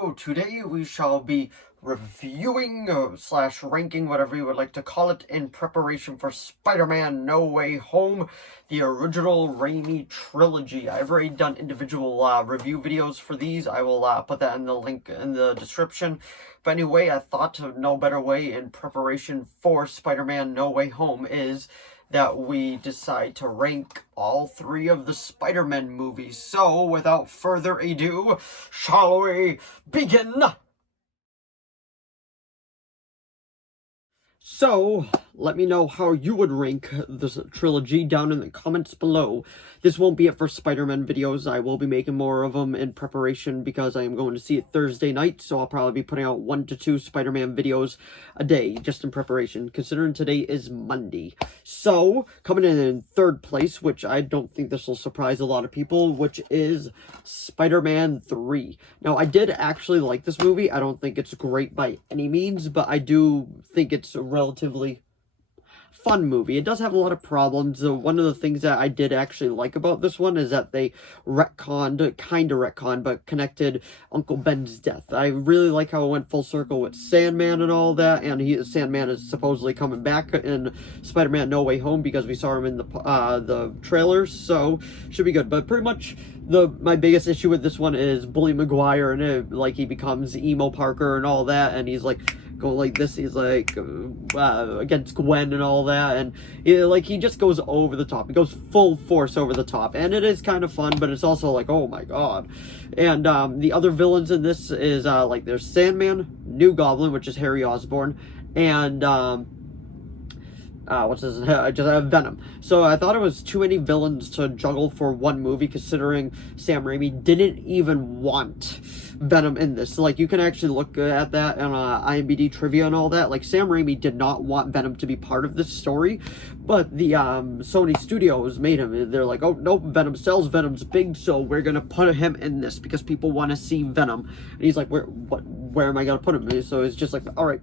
So today we shall be reviewing slash ranking, whatever you would like to call it, in preparation for Spider-Man No Way Home, the original Raimi trilogy. I've already done individual review videos for these. I will put that in the link in the description. But anyway, I thought no better way in preparation for Spider-Man No Way Home is that we decide to rank all three of the Spider-Man movies. So, without further ado, shall we begin? So, let me know how you would rank this trilogy down in the comments below. This won't be it for Spider-Man videos. I will be making more of them in preparation because I am going to see it Thursday night, so I'll probably be putting out 1 to 2 Spider-Man videos a day, just in preparation, considering today is Monday. So, coming in third place, which I don't think this will surprise a lot of people, which is Spider-Man 3. Now, I did actually like this movie. I don't think it's great by any means, but I do think it's a relatively fun movie. It does have a lot of problems. One of the things that I did actually like about this one is that they retconned, but connected Uncle Ben's death. I really like how it went full circle with Sandman and all that, and Sandman is supposedly coming back in Spider-Man No Way Home because we saw him in the trailers, so should be good. But pretty much my biggest issue with this one is Bully Maguire, and like he becomes Emo Parker and all that, and he's like going like this, he's like against Gwen and all that, and he just goes over the top. He goes full force over the top, and it is kind of fun, but it's also like, oh my god. And the other villains in this is like there's Sandman, New Goblin, which is Harry Osborn, and Venom. So I thought it was too many villains to juggle for one movie, considering Sam Raimi didn't even want Venom in this. Like, you can actually look at that on IMDb trivia and all that. Like, Sam Raimi did not want Venom to be part of this story, but the Sony Studios made him. They're like, oh, nope, Venom sells, Venom's big, so we're gonna put him in this because people want to see Venom. And he's like, where am I gonna put him? So it's just like, all right,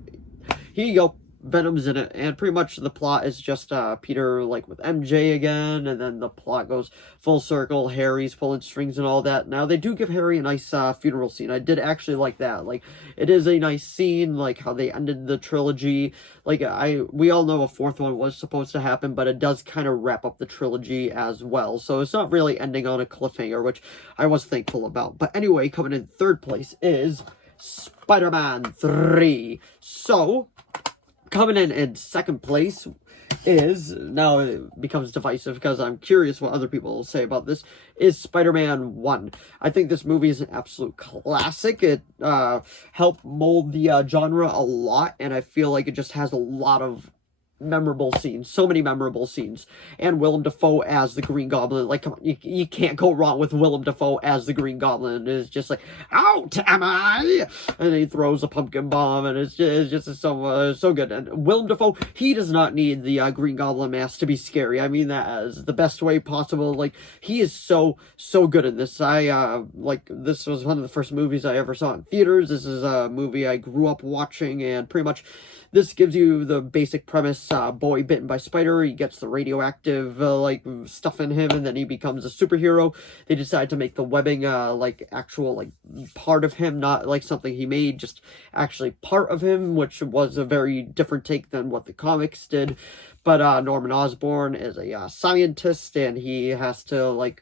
here you go. Venom's in it, and pretty much the plot is just Peter like with MJ again, and then the plot goes full circle. Harry's pulling strings and all that. Now they do give Harry a nice funeral scene. I did actually like that. Like, it is a nice scene, like how they ended the trilogy. Like, we all know a fourth one was supposed to happen, but it does kind of wrap up the trilogy as well. So it's not really ending on a cliffhanger, which I was thankful about. But anyway, coming in third place is Spider-Man 3. So coming in second place is, now it becomes divisive because I'm curious what other people will say about this, is Spider-Man 1. I think this movie is an absolute classic. It helped mold the genre a lot, and I feel like it just has a lot of memorable scenes, so many memorable scenes. And Willem Dafoe as the Green Goblin, like, come on, you can't go wrong with Willem Dafoe as the Green Goblin. It's just like, out am I, and he throws a pumpkin bomb, and it's just so good. And Willem Dafoe, he does not need the Green Goblin mask to be scary. I mean that as the best way possible. Like, he is so good in this. This was one of the first movies I ever saw in theaters. This is a movie I grew up watching, and pretty much this gives you the basic premise. Boy bitten by spider, he gets the radioactive stuff in him, and then he becomes a superhero. They decide to make the webbing actual part of him, not like something he made, just actually part of him, which was a very different take than what the comics did. But Norman Osborn is a scientist, and he has to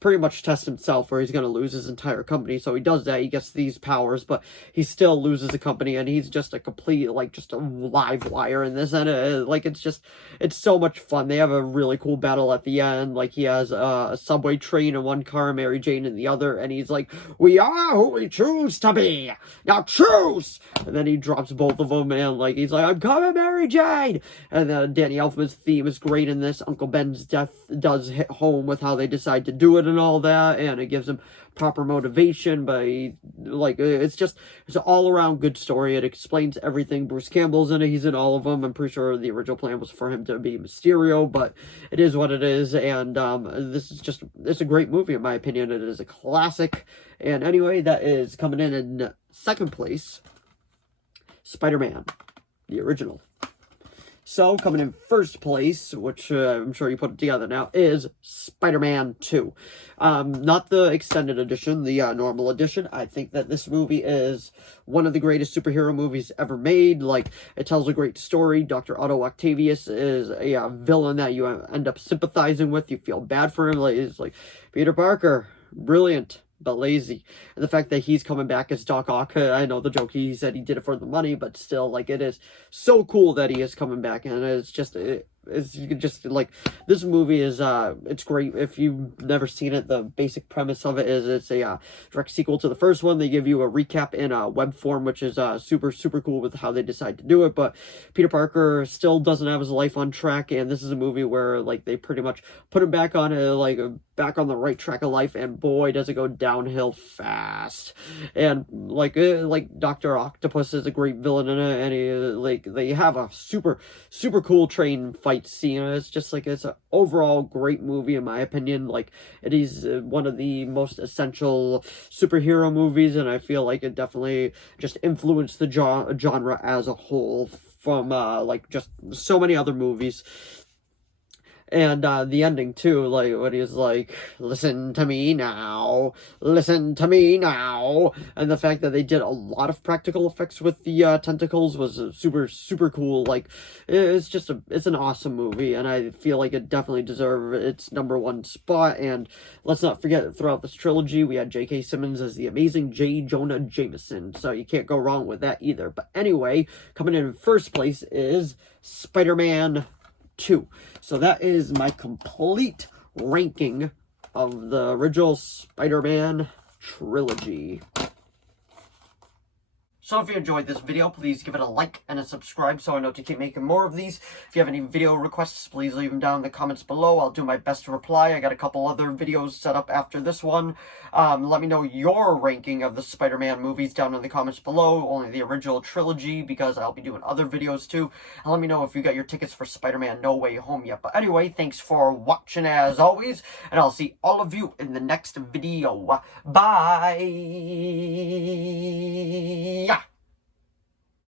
pretty much test himself, or he's going to lose his entire company. So he does that, he gets these powers, but he still loses the company, and he's just a complete, just a live wire in this, and it's so much fun. They have a really cool battle at the end. Like, he has a subway train in one car, Mary Jane in the other, and he's like, we are who we choose to be, now choose! And then he drops both of them, and he's like, I'm coming, Mary Jane! And then Danny Elfman's theme is great in this. Uncle Ben's death does hit home with how they decide to do it and all that, and it gives him proper motivation. But it's an all-around good story. It explains everything. Bruce Campbell's in it, he's in all of them. I'm pretty sure the original plan was for him to be Mysterio, but it is what it is. And this is it's a great movie in my opinion. It is a classic. And anyway, that is coming in second place, Spider-Man, the original. So, coming in first place, which I'm sure you put it together now, is Spider-Man 2. Not the extended edition, the normal edition. I think that this movie is one of the greatest superhero movies ever made. Like, it tells a great story. Dr. Otto Octavius is a villain that you end up sympathizing with. You feel bad for him. Like, it's like, Peter Parker, brilliant, but lazy. And the fact that he's coming back as Doc Ock, I know the joke, he said he did it for the money, but still, like, it is so cool that he is coming back, and it's just like, this movie is it's great. If you've never seen it, the basic premise of it is it's a direct sequel to the first one. They give you a recap in web form, which is super cool with how they decide to do it. But Peter Parker still doesn't have his life on track, and this is a movie where, like, they pretty much put him back on back on the right track of life, and boy does it go downhill fast. And like Dr. Octopus is a great villain in it, and they have a super cool train fight scene. It's just like, it's an overall great movie in my opinion. Like, it is one of the most essential superhero movies, and I feel like it definitely just influenced the genre as a whole from like just so many other movies. And the ending too, like when he's like, listen to me now, listen to me now. And the fact that they did a lot of practical effects with the tentacles was super cool. Like, it's an awesome movie, and I feel like it definitely deserved its #1 spot. And let's not forget, throughout this trilogy, we had J.K. Simmons as the amazing J. Jonah Jameson, so you can't go wrong with that either. But anyway, coming in first place is Spider-Man 2. So that is my complete ranking of the original Spider-Man trilogy. So if you enjoyed this video, please give it a like and a subscribe so I know to keep making more of these. If you have any video requests, please leave them down in the comments below. I'll do my best to reply. I got a couple other videos set up after this one. Let me know your ranking of the Spider-Man movies down in the comments below. Only the original trilogy, because I'll be doing other videos too. And let me know if you got your tickets for Spider-Man No Way Home yet. But anyway, thanks for watching as always, and I'll see all of you in the next video. Bye!